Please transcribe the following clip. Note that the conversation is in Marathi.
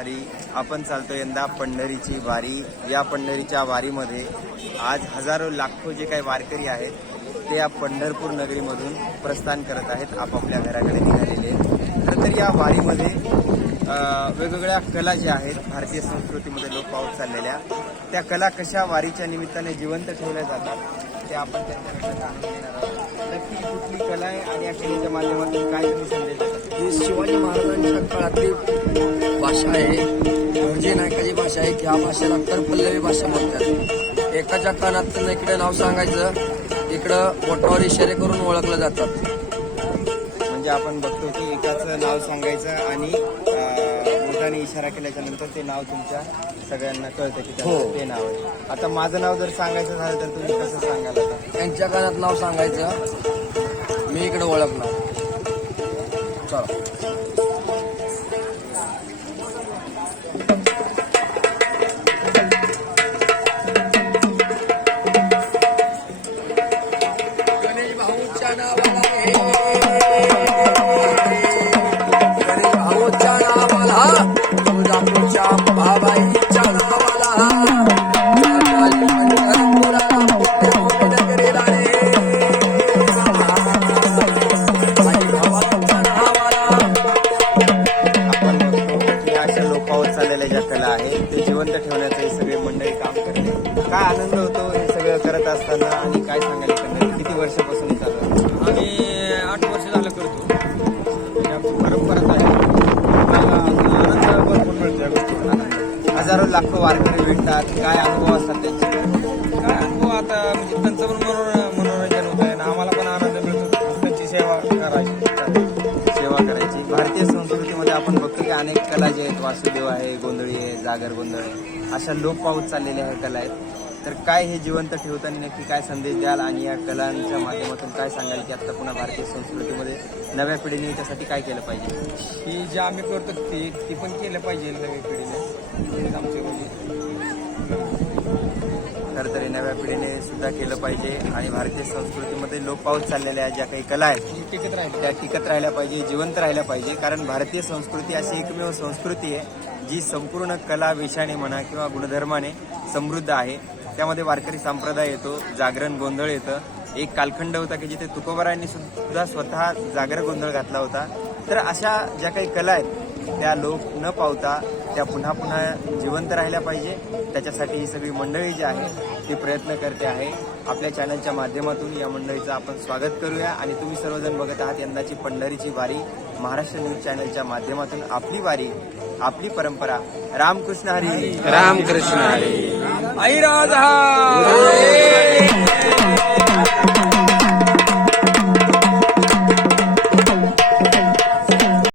हरी आपण चालतो यंदा पंढरीची वारी. या पंढरीच्या वारीमध्ये आज हजारो लाखो जे काही वारकरी आहेत ते या पंढरपूर नगरीमधून प्रस्थान करत आहेत आपापल्या घराकडे निघालेले खरं तर या वारीमध्ये वेगवेगळ्या कला ज्या आहेत भारतीय संस्कृतीमध्ये लोक पावत चाललेल्या त्या कला कशा वारीच्या निमित्ताने जिवंत ठेवल्या जातात ते आपण त्यांच्याकडे जाणून घेणार आहोत. नक्की कुठली कला आहे आणि या कलेच्या माध्यमातून काय संदेश शिवाजी महाराजांच्या काळातली भाषा आहे. म्हणजे नायकाची भाषा आहे त्या भाषेला तर पल्लवी भाषा म्हणतात. एकाच्या कानात इकडे नाव सांगायचं. इकडं बोटावर इशारे करून ओळखलं जातात. म्हणजे आपण बघतो की एकाचं नाव सांगायचं आणि बोटाने इशारा केल्याच्यानंतर ते नाव तुमच्या सगळ्यांना कळतं की हो. ते नाव आहे. आता माझं नाव जर सांगायचं झालं तर तुम्ही कसं सांगाल आता? त्यांच्या कानात नाव सांगायचं. मी इकडे ओळखणार. चला. लोकावर चाललेल्या ज्या कला आहेत ते जिवंत ठेवण्याचं हे सगळे मंडळी काम करते काय आनंद होतो हे सगळं करत असताना आणि काय सांगायला एकंदरीत? किती वर्षापासून हे चालू आहे? आम्ही आठ वर्ष झालं करतो. ही आमची परंपराच आहे? हजारो लाखो वारकरी भेटतात. काय अनुभव असतात त्यांचे? काय अनुभव आता म्हणजे त्यांचं पण मनोर- मनोरंजन होत आहे ना आम्हाला पण आनंद मिळतो त्यांची सेवा करायची. अनेक कला जे आहेत वासुदेव आहे गोंधळी आहे जागर गोंधळ आहे अशा लोप पावत चाललेल्या ह्या कला आहेत. तर काय हे जिवंत ठेवताना नक्की काय संदेश द्याल आणि या कलांच्या माध्यमातून काय सांगाल की आता पुन्हा भारतीय संस्कृतीमध्ये नव्या पिढीने त्यासाठी काय केलं पाहिजे? ही जे आम्ही करतो ती ती पण केलं पाहिजे नव्या पिढीने. आमचे म्हणजे, म्हणजे तर नव्या पिढीने सुद्धा केलं पाहिजे आणि भारतीय संस्कृतीमध्ये लोप पावत चाललेल्या ज्या काही कला आहेत त्या टिकत राहिल्या पाहिजे जिवंत राहिल्या पाहिजे. कारण भारतीय संस्कृती अशी एकमेव संस्कृती आहे जी संपूर्ण कला वेशाने म्हणा किंवा गुणधर्माने समृद्ध आहे. त्यामध्ये वारकरी संप्रदाय येतो जागरण गोंधळ येतं. एक कालखंड होता की जिथे तुकोबारांनी सुद्धा स्वतः जागर गोंधळ घातला होता. तर अशा ज्या काही कला आहेत त्या लोक न पावता त्या पुन्हा पुन्हा जिवंत राहिल्या पाहिजे. त्याच्यासाठी ही सगळी मंडळी जी आहे ती प्रयत्न करते आहे. आपल्या चॅनलच्या माध्यमातून या मंडळीचं आपण स्वागत करूया. आणि तुम्ही सर्वजण बघत आहात यंदाची पंढरीची वारी. महाराष्ट्र न्यूज चॅनलच्या माध्यमातून आपली वारी आपली परंपरा. रामकृष्ण हरी. आई राजा